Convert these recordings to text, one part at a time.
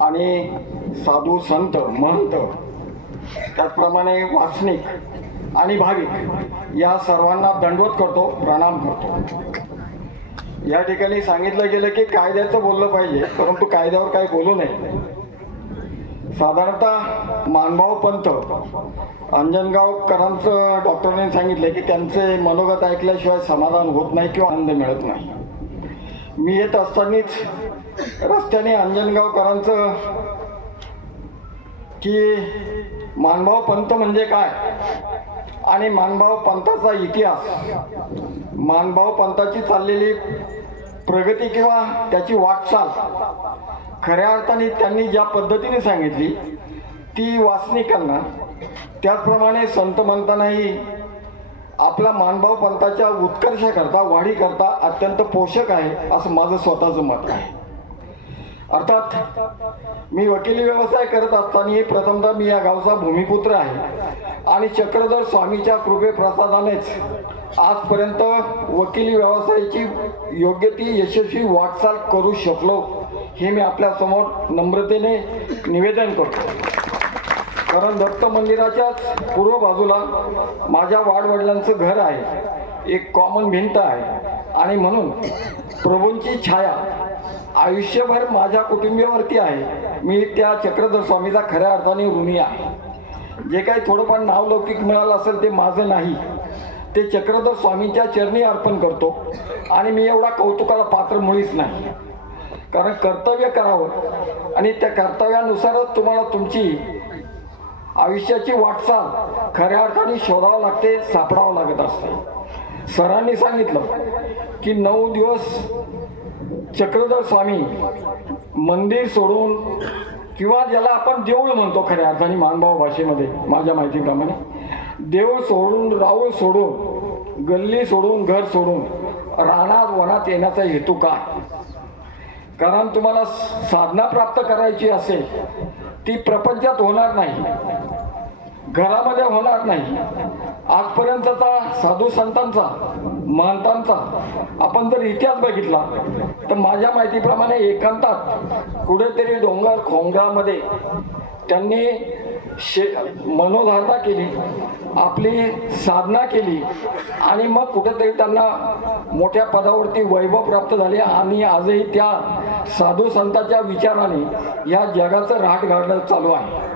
आणि साधू संत महंत त्याचप्रमाणे वासनिक आणि भाविक या सर्वांना दंडवत करतो प्रणाम करतो. या ठिकाणी सांगितलं गेलं की कायद्याचं बोललं पाहिजे परंतु कायद्यावर काही बोलू नये. साधारणतः मानभाव पंथ अंजनगावकरांचं डॉक्टरांनी सांगितलं की त्यांचे मनोगत ऐकल्याशिवाय समाधान होत नाही किंवा आनंद मिळत नाही. मी येत असतानाच रस्त्याने अंजनगावकरांचं की मानभाव पंत म्हणजे काय? आणि मानभाव पंथाचा इतिहास. मानभाव पंथाची चाललेली प्रगती किंवा त्याची वाटचाल खऱ्या अर्थाने त्यांनी ज्या पद्धतीने सांगितली ती वासनिकांना त्याचप्रमाणे संत म्हणतानाही आपला मानभाव पंथाच्या उत्कर्षाकरता वाढीकरता अत्यंत पोषक आहे असं माझं स्वतःचं मत आहे. अर्थात मी वकिली व्यवसाय करत असताना प्रथमतः मी या गावचा भूमिपुत्र आहे. आणि चक्रधर स्वामीच्या कृपेप्रसादानेच आजपर्यंत वकिली व्यवसायाची योग्य ती यशस्वी वाटचाल करू शकलो हे मी आपल्यासमोर नम्रतेने निवेदन करतो. कारण दत्त मंदिराच्याच पूर्व बाजूला माझ्या वाडवडिलांचं घर आहे. एक कॉमन भिंत आहे. आणि म्हणून प्रभूंची छाया आयुष्यभर माझ्या कुटुंबियावरती आहे. मी त्या चक्रधर स्वामीचा खऱ्या अर्थाने ऋणी आहे. जे काही थोडंफार नावलौकिक मिळालं असेल ते माझं नाही. ते चक्रधर स्वामींच्या चरणी अर्पण करतो आणि मी एवढा कौतुकाला पात्र मुळीच नाही. कारण कर्तव्य करावं आणि त्या कर्तव्यानुसारच तुम्हाला तुमची आयुष्याची वाटचाल खऱ्या अर्थाने शोधावं लागते सापडावं लागत असते. सरांनी सांगितलं की नऊ दिवस चक्रधर स्वामी मंदिर सोडून किंवा ज्याला आपण देऊळ म्हणतो खऱ्या अर्थाने मानभाव भाषेमध्ये माझ्या माहितीप्रमाणे. देऊळ सोडून राऊळ सोडून गल्ली सोडून घर सोडून रानात वनात येण्याचा हेतू काय? कारण तुम्हाला साधना प्राप्त करायची असेल ती प्रपंचात होणार नाही. घरामध्ये होणार नाही. आजपर्यंतचा साधू संतांचा महंतांचा आपण जर इतिहास बघितला तर माझ्या माहितीप्रमाणे एकांतात कुठेतरी डोंगर खोंगामध्ये त्यांनी शे मनोधारणा केली आपली साधना केली आणि मग कुठेतरी त्यांना मोठ्या पदावरती वैभव प्राप्त झाले आणि आजही त्या साधू संतांच्या विचाराने या जगाचं राहट घालणं चालू आहे.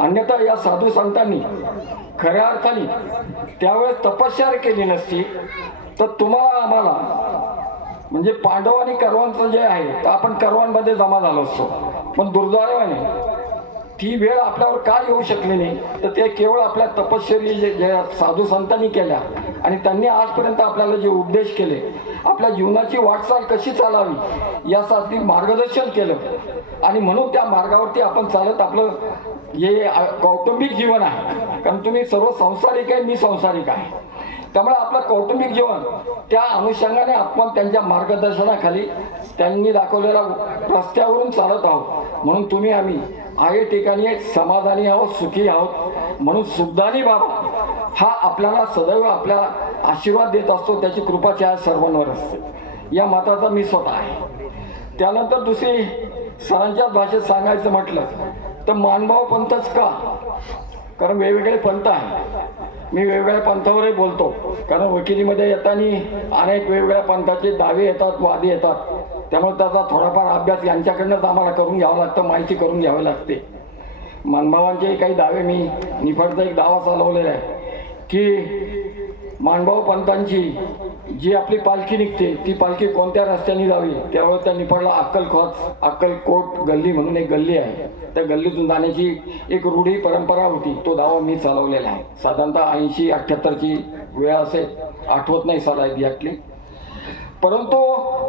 अन्यथा या साधू संतांनी खऱ्या अर्थाने त्यावेळेस तपश्चर्या केली नसती तर तुम्हाला आम्हाला म्हणजे पांडव आणि कर्वांचं जे आहे तर आपण कर्वांमध्ये जमा झालो असतो. पण दुर्दैवाने ती वेळ आपल्यावर का येऊ शकली नाही? तर ते केवळ आपल्या तपश्चर्य जे ज्या साधू संतांनी केल्या आणि त्यांनी आजपर्यंत आपल्याला जे उपदेश केले आपल्या जीवनाची वाटचाल कशी चालावी यासाठी मार्गदर्शन केलं. आणि म्हणून त्या मार्गावरती आपण चालत आपलं हे कौटुंबिक जीवन आहे. कारण तुम्ही सर्व संसारिक आहे मी संसारिक आहे. त्यामुळे आपलं कौटुंबिक जीवन त्या अनुषंगाने आपण त्यांच्या मार्गदर्शनाखाली त्यांनी दाखवलेल्या रस्त्यावरून चालत आहोत. म्हणून तुम्ही आम्ही आहे ठिकाणी समाधानी आहोत सुखी आहोत. म्हणून सुखदानी बाबा हा आपल्याला सदैव आपल्या आशीर्वाद देत असतो त्याची कृपा त्या सर्वांवर असते. या मताचा मी स्वतः आहे. त्यानंतर दुसरी सरांच्या भाषेत सांगायचं म्हटलं तर मानभाव पंथच का? कारण वेगवेगळे पंथ आहेत. मी वेगवेगळ्या पंथावरही बोलतो. कारण वकिलीमध्ये येताना अनेक वेगवेगळ्या पंथाचे दावे येतात वादी येतात. त्यामुळे त्याचा थोडाफार अभ्यास यांच्याकडनंच आम्हाला करून घ्यावं लागतं माहिती करून घ्यावी लागते. मानभावांचे काही दावे मी निफाडचा एक दावा चालवलेला आहे की मानभाव पंथांची जी आपली पालखी निघते ती पालखी कोणत्या रस्त्याने जावी त्यावर त्या निफाडला अक्कलखोच अक्कलकोट गल्ली म्हणून एक गल्ली आहे. त्या गल्लीतून जाण्याची एक रूढी परंपरा होती तो दावा मी चालवलेला आहे. साधारणतः ऐंशी अठ्ठ्याहत्तरची वेळ असेल आठवत नाही साला यातली परंतु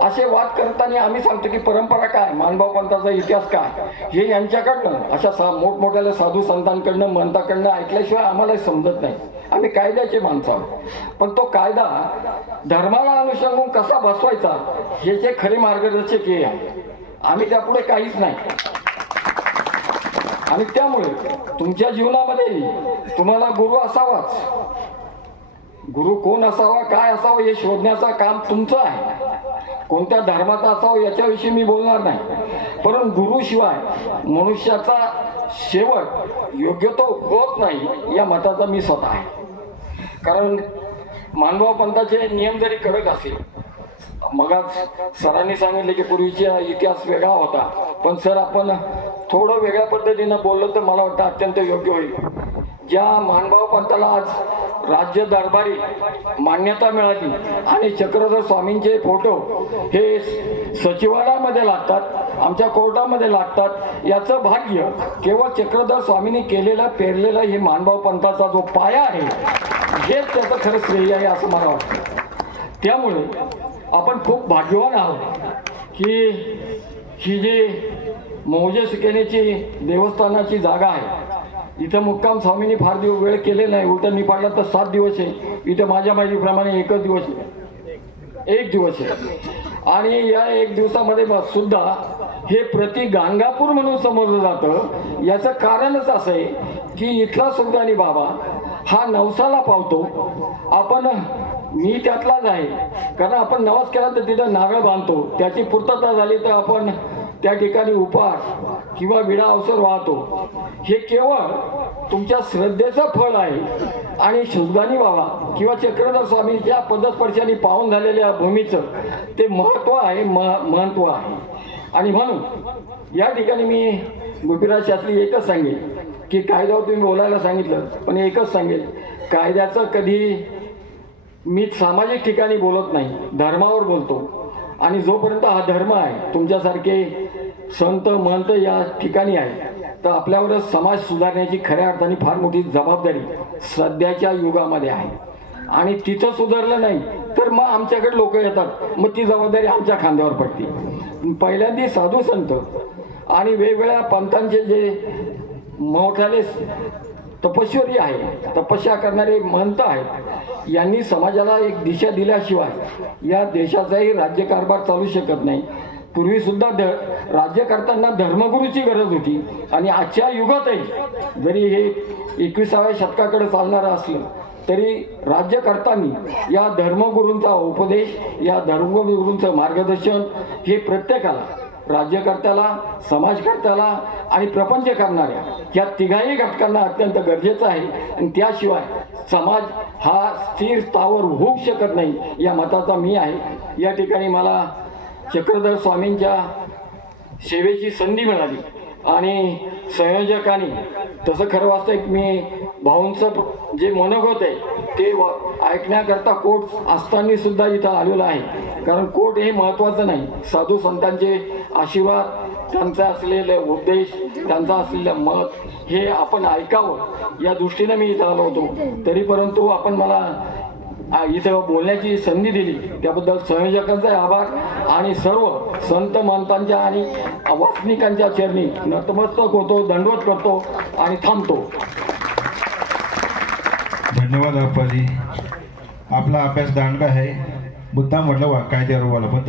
असे वाद करताना आम्ही सांगतो की परंपरा काय मानभाव पंथाचा इतिहास काय? हे यांच्याकडनं अशा सा मोठमोठ्या साधू संतांकडनं मंताकडनं ऐकल्याशिवाय आम्हाला समजत नाही. आम्ही कायद्याचे माणसं आहोत पण तो कायदा धर्माला अनुषंगून कसा बसवायचा हे जे खरे मार्गदर्शक हे आहे. आम्ही त्यापुढे काहीच नाही. आणि त्यामुळे तुमच्या जीवनामध्ये तुम्हाला गुरु असावाच. गुरु कोण असावा काय असावं हे शोधण्याचं काम तुमचं आहे. कोणत्या धर्माचा असावं याच्याविषयी मी बोलणार नाही. परंतु गुरुशिवाय मनुष्याचा शेवट योग्य तो होत नाही या मताचा मी स्वतः आहे. कारण मानभाव पंथाचे नियम जरी कडक असतील मगाच सरांनी सांगितले की पूर्वीचा इतिहास वेगळा होता. पण सर आपण थोडं वेगळ्या पद्धतीनं बोललो तर मला वाटतं अत्यंत योग्य होईल. ज्या मानभाव पंथाला आज राज्य दरबारी मान्यता मिळाली आणि चक्रधर स्वामींचे फोटो हे सचिवालयामध्ये लागतात आमच्या कोर्टामध्ये लागतात याचं भाग्य केवळ चक्रधर स्वामींनी केलेला पेरलेला हे मानभाव पंथाचा जो पाया आहे हेच त्याचं खरं श्रेय आहे असं मला वाटतं. त्यामुळे आपण खूप भाग्यवान आहोत की ही जी मौजे सुकेनेची देवस्थानाची जागा आहे इथं मुक्काम स्वामींनी फार दिवस वेळ केले नाही उलट निपाडला तर सात दिवस आहे इथं माझ्या माहितीप्रमाणे एकच दिवस आहे. एक दिवस आहे. आणि या एक दिवसामध्ये सुद्धा हे प्रति गाणगापूर म्हणून समजलं जातं. याचं कारणच असं आहे की इथला सुलतानी बाबा हा नवसाला पावतो. आपण मी त्यातलाच आहे कारण आपण नवस केला तर तिथं नारळ बांधतो. त्याची पूर्तता झाली तर आपण त्या ठिकाणी उपास किंवा विडा अवसर वाहतो. हे केवळ तुमच्या श्रद्धेचं फळ आहे. आणि शुद्धानी बाबा किंवा चक्रधर स्वामींच्या पदस्पर्शाने पाहून झालेल्या भूमीचं ते महत्त्व आहे म महत्त्व आहे. आणि म्हणून या ठिकाणी मी गोपीराज शास्त्री एकच सांगेन. की कायद्यावर तुम्ही बोलायला सांगितलं पण एकच सांगेल. कायद्याचं कधी मी सामाजिक ठिकाणी बोलत नाही धर्मावर बोलतो. आणि जोपर्यंत हा धर्म आहे तुमच्यासारखे संत महंत या ठिकाणी आहे तर आपल्यावरच समाज सुधारण्याची खऱ्या अर्थाने फार मोठी जबाबदारी सध्याच्या युगामध्ये आहे. आणि तिथं सुधारलं नाही तर मग आमच्याकडे लोक येतात. मग ती जबाबदारी आमच्या खांद्यावर पडते. पहिल्यांदा साधू संत आणि वेगवेगळ्या पंथांचे जे मोठाले तपश्वरी आहे. तपस्या करणारे महंत आहेत. यांनी समाजाला एक दिशा दिल्याशिवाय या देशाचाही राज्यकारभार चालू शकत नाही. पूर्वीसुद्धा ध राज्य करताना धर्मगुरूची गरज होती. आणि आजच्या युगातही जरी हे एकविसाव्या शतकाकडे चालणारं असलं तरी राज्य करताना या धर्मगुरूंचा उपदेश या धर्मगुरूंचं मार्गदर्शन हे प्रत्येकाला राज्यकर्त्याला समाजकर्त्याला आणि प्रपंच करणाऱ्या या तिघाही घटकांना अत्यंत गरजेचं आहे. आणि त्याशिवाय समाज हा स्थिर स्थावर होऊ शकत नाही या मताचा मी आहे. या ठिकाणी मला चक्रधर स्वामींच्या सेवेची संधी मिळाली. आणि संयोजकांनी तसं खरं वास्तविक मी भाऊंचं जे मनोगत आहे ते व- ऐकण्याकरता कोर्ट असताना सुद्धा इथं आलेलं आहे. कारण कोट हे महत्त्वाचं नाही. साधू संतांचे आशीर्वाद त्यांचा असलेले उद्देश त्यांचा असलेलं मत हे आपण ऐकावं. या दृष्टीने मी इथं आलो होतो. तरी परंतु आपण मला इथं बोलण्याची संधी दिली. त्याबद्दल संयोजकांचे आभार आणि सर्व संत महंतांच्या आणि वासनिकांच्या चरणी नतमस्तक होतो दंडवत करतो आणि थांबतो. धन्यवाद अप्पाजी. आपला अभ्यास दांडगा आहे. मुद्दा म्हटलं वा कायद्यावर बोला पण